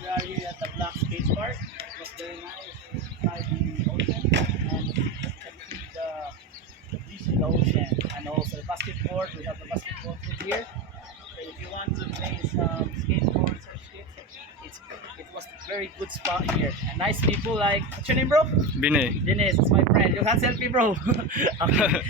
we are here at the Black Skate Park. It was very nice inside the ocean, and you can see the beach in the ocean, and also the basketball. We have the basketball field here. So if you want to play some skateboards or skates, it was a very good spot here. And nice people like, what's your name, bro? Binay. Dennis, it's my friend. You can selfie, bro. Okay.